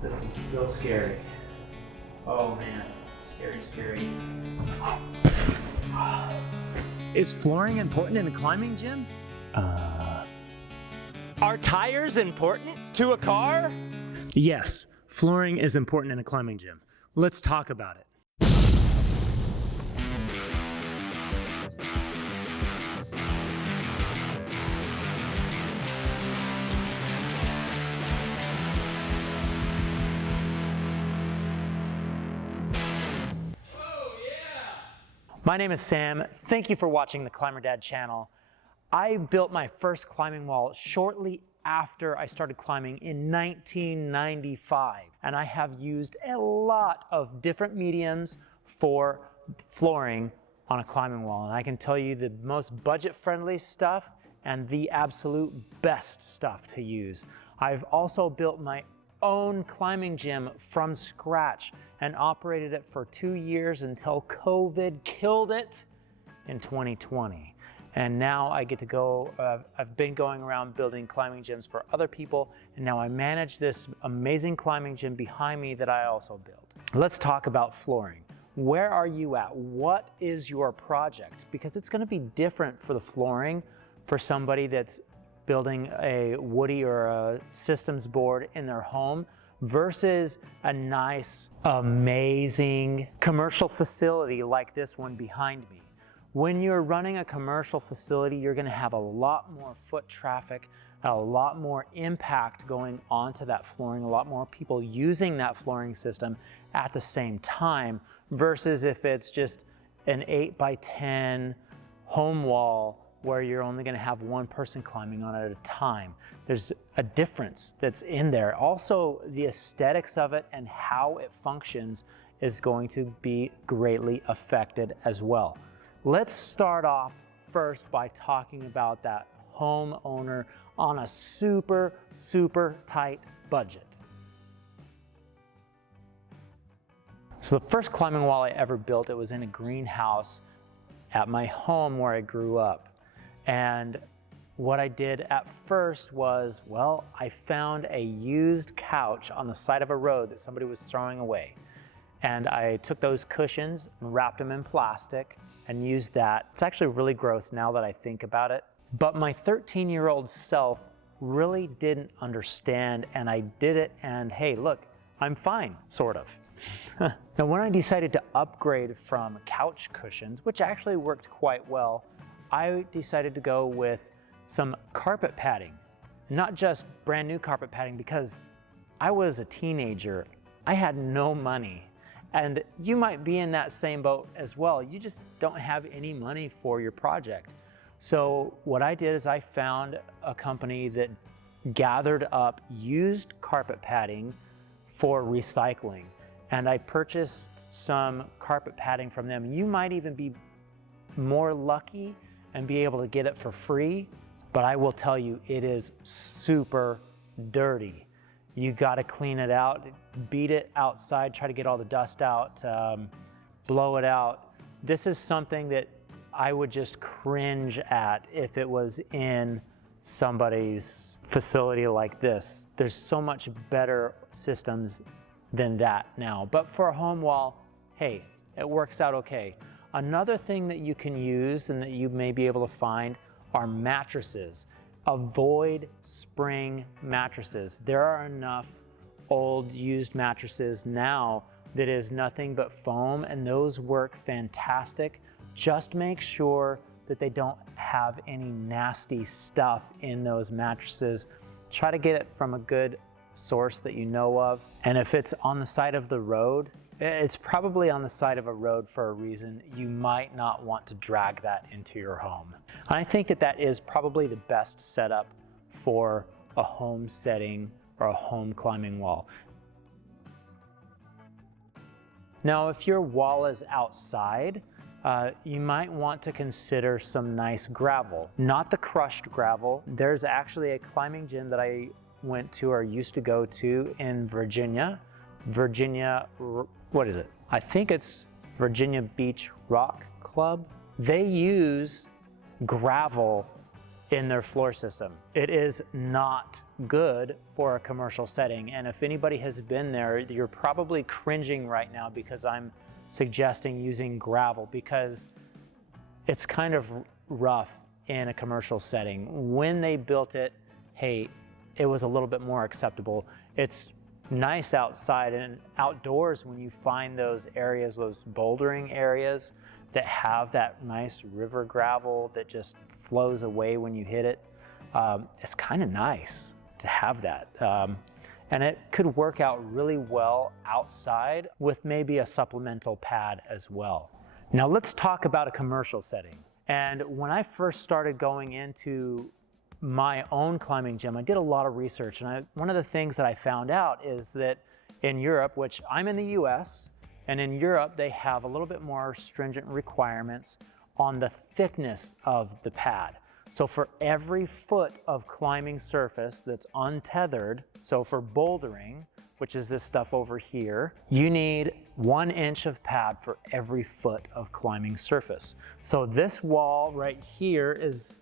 This is still scary. Oh man, scary. Is flooring important in a climbing gym? Are tires important to a car? Yes, flooring is important in a climbing gym. Let's talk about it. My name is Sam. Thank you for watching the Climber Dad channel. I built my first climbing wall shortly after I started climbing in 1995, and I have used a lot of different mediums for flooring on a climbing wall. And I can tell you the most budget-friendly stuff and the absolute best stuff to use. I've also built my own climbing gym from scratch and operated it for 2 years until COVID killed it in 2020. And now I get to go, I've been going around building climbing gyms for other people, and now I manage this amazing climbing gym behind me that I also built. Let's talk about flooring. Where are you at? What is your project? Because it's gonna be different for the flooring for somebody that's building a woody or a systems board in their home versus a nice, amazing commercial facility like this one behind me. When you're running a commercial facility, you're gonna have a lot more foot traffic, a lot more impact going onto that flooring, a lot more people using that flooring system at the same time versus if it's just an 8x10 home wall where you're only gonna have one person climbing on it at a time. There's a difference that's in there. Also, the aesthetics of it and how it functions is going to be greatly affected as well. Let's start off first by talking about that homeowner on a super tight budget. So the first climbing wall I ever built, it was in a greenhouse at my home where I grew up. And what I did at first was, well, I found a used couch on the side of a road that somebody was throwing away. And I took those cushions and wrapped them in plastic and used that. It's actually really gross now that I think about it. But my 13-year-old self really didn't understand, and I did it, and hey, look, I'm fine, sort of. Now, when I decided to upgrade from couch cushions, which actually worked quite well, I decided to go with some carpet padding. Not just brand new carpet padding, because I was a teenager. I had no money. And you might be in that same boat as well. You just don't have any money for your project. So what I did is I found a company that gathered up used carpet padding for recycling. And I purchased some carpet padding from them. You might even be more lucky and be able to get it for free, but I will tell you, it is super dirty. You gotta clean it out, beat it outside, try to get all the dust out, blow it out. This is something that I would just cringe at if it was in somebody's facility like this. There's so much better systems than that now. But for a home wall, hey, it works out okay. Another thing that you can use and that you may be able to find are mattresses. Avoid spring mattresses. There are enough old used mattresses now that is nothing but foam, and those work fantastic. Just make sure that they don't have any nasty stuff in those mattresses. Try to get it from a good source that you know of. And if it's on the side of the road, it's probably on the side of a road for a reason. You might not want to drag that into your home. I think that that is probably the best setup for a home setting or a home climbing wall. Now, if your wall is outside, you might want to consider some nice gravel. Not the crushed gravel. There's actually a climbing gym that I went to or used to go to in Virginia, what is it? I think it's Virginia Beach Rock Club. They use gravel in their floor system. It is not good for a commercial setting, and if anybody has been there, you're probably cringing right now because I'm suggesting using gravel, because it's kind of rough in a commercial setting. When they built it, hey, it was a little bit more acceptable. It's nice outside and outdoors when you find those areas, those bouldering areas that have that nice river gravel that just flows away when you hit it. It's kind of nice to have that. And it could work out really well outside with maybe a supplemental pad as well. Now let's talk about a commercial setting. And when I first started going into my own climbing gym, I did a lot of research, and one of the things that I found out is that in Europe, which I'm in the US, and in Europe they have a little bit more stringent requirements on the thickness of the pad. So for every foot of climbing surface that's untethered, so for bouldering, which is this stuff over here, you need 1 inch of pad for every foot of climbing surface. So this wall right here is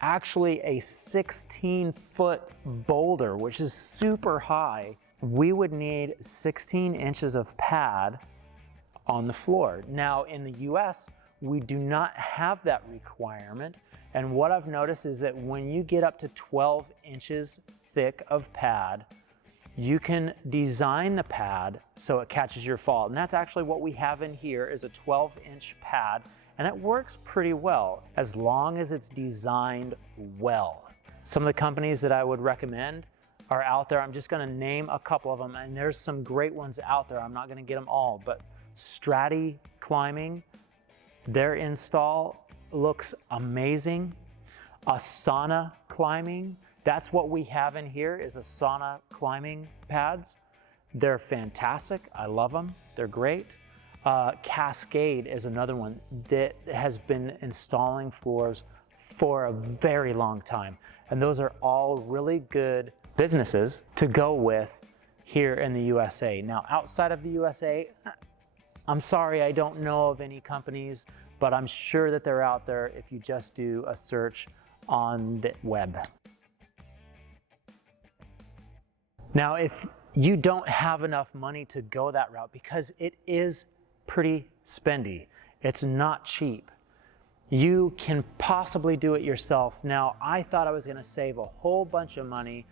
actually a 16-foot boulder, which is super high. We would need 16 inches of pad on the floor. Now in the US, we do not have that requirement. And what I've noticed is that when you get up to 12 inches thick of pad, you can design the pad so it catches your fall. And that's actually what we have in here, is a 12-inch pad. And it works pretty well as long as it's designed well. Some of the companies that I would recommend are out there. I'm just gonna name a couple of them, and there's some great ones out there. I'm not gonna get them all, but Strati Climbing, their install looks amazing. Asana Climbing, that's what we have in here, is Asana climbing pads. They're fantastic, I love them, they're great. Cascade is another one that has been installing floors for a very long time. And those are all really good businesses to go with here in the USA. Now, outside of the USA, I'm sorry, I don't know of any companies, but I'm sure that they're out there if you just do a search on the web. Now, if you don't have enough money to go that route, because it is pretty spendy, it's not cheap, you can possibly do it yourself. Now, I thought I was gonna save a whole bunch of money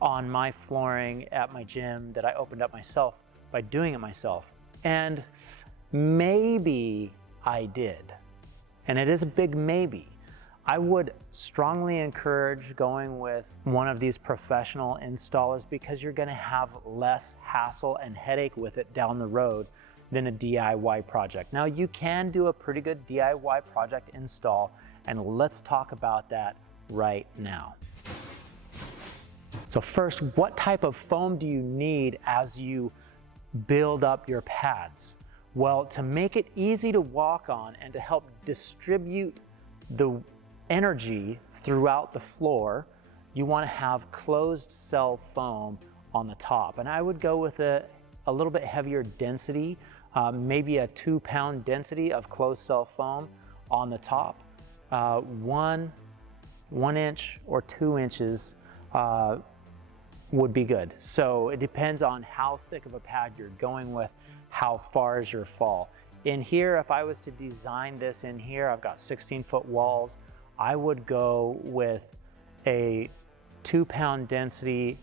on my flooring at my gym that I opened up myself by doing it myself. And maybe I did. And it is a big maybe. I would strongly encourage going with one of these professional installers, because you're gonna have less hassle and headache with it down the road than a DIY project. Now, you can do a pretty good DIY project install, and let's talk about that right now. So first, what type of foam do you need as you build up your pads? Well, to make it easy to walk on and to help distribute the energy throughout the floor, you want to have closed cell foam on the top. And I would go with a little bit heavier density, maybe a 2-pound density of closed cell foam on the top. 1 inch or 2 inches would be good. So it depends on how thick of a pad you're going with, how far is your fall. In here, if I was to design this in here, I've got 16-foot walls. I would go with a 2-pound density,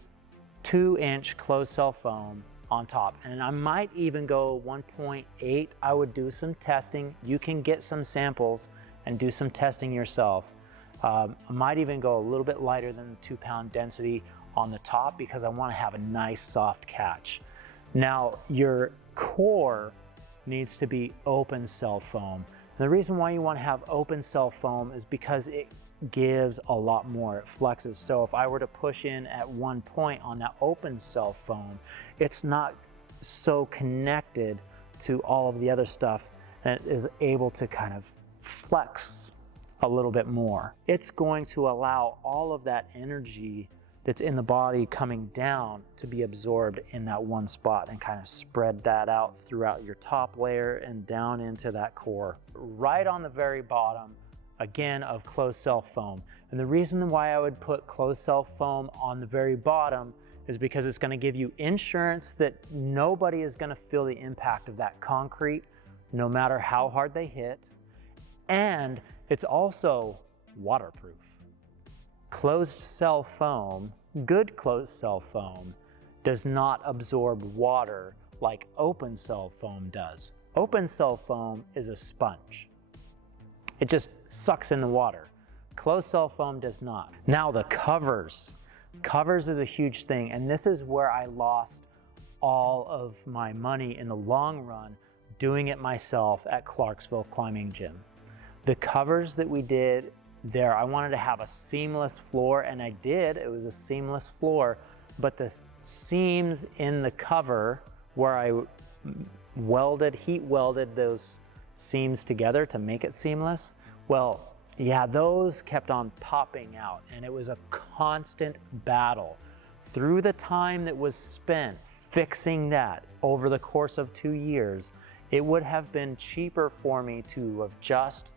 2-inch closed cell foam on top. And I might even go 1.8. I would do some testing. You can get some samples and do some testing yourself. I might even go a little bit lighter than the 2-pound density on the top, because I want to have a nice soft catch. Now, your core needs to be open cell foam. And the reason why you want to have open cell foam is because it gives a lot more, it flexes. So if I were to push in at one point on that open cell foam, it's not so connected to all of the other stuff, and it is able to kind of flex a little bit more. It's going to allow all of that energy that's in the body coming down to be absorbed in that one spot and kind of spread that out throughout your top layer and down into that core. Right on the very bottom again, of closed cell foam. And the reason why I would put closed cell foam on the very bottom is because it's going to give you insurance that nobody is going to feel the impact of that concrete, no matter how hard they hit. And it's also waterproof. Closed cell foam, good closed cell foam, does not absorb water like open cell foam does. Open cell foam is a sponge. It just sucks in the water. Closed cell foam does not. Now the covers. Covers is a huge thing, and this is where I lost all of my money in the long run doing it myself at Clarksville Climbing Gym. The covers that we did there, I wanted to have a seamless floor, and I did. It was a seamless floor, but the seams in the cover where I heat welded those seams together to make it seamless, well, yeah, those kept on popping out, and it was a constant battle. Through the time that was spent fixing that over the course of 2 years, it would have been cheaper for me to have just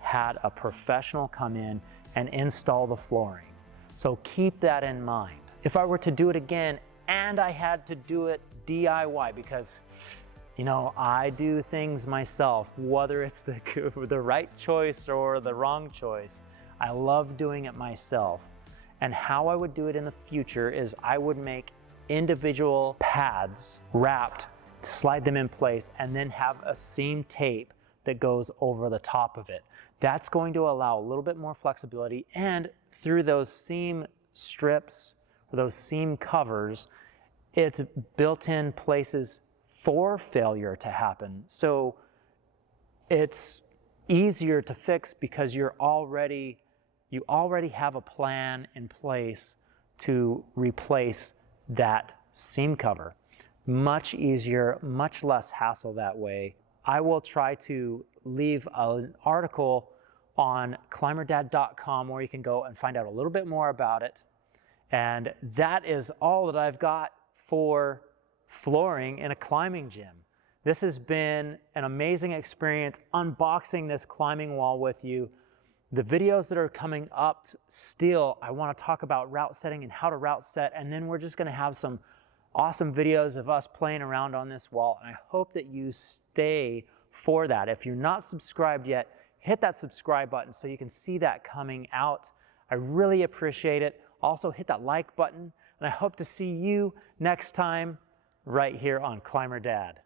had a professional come in and install the flooring. So keep that in mind. If I were to do it again and I had to do it DIY, because you know, I do things myself, whether it's the right choice or the wrong choice. I love doing it myself. And how I would do it in the future is I would make individual pads wrapped, slide them in place, and then have a seam tape that goes over the top of it. That's going to allow a little bit more flexibility, and through those seam strips, or those seam covers, it's built in places for failure to happen. So it's easier to fix because you already have a plan in place to replace that seam cover. Much easier, much less hassle that way. I will try to leave an article on ClimberDad.com where you can go and find out a little bit more about it. And that is all that I've got for flooring in a climbing gym. This has been an amazing experience unboxing this climbing wall with you. The videos that are coming up still, I want to talk about route setting and how to route set, and then we're just going to have some awesome videos of us playing around on this wall, and I hope that you stay for that. If you're not subscribed yet, hit that subscribe button so you can see that coming out. I really appreciate it. Also hit that like button, and I hope to see you next time right here on Climber Dad.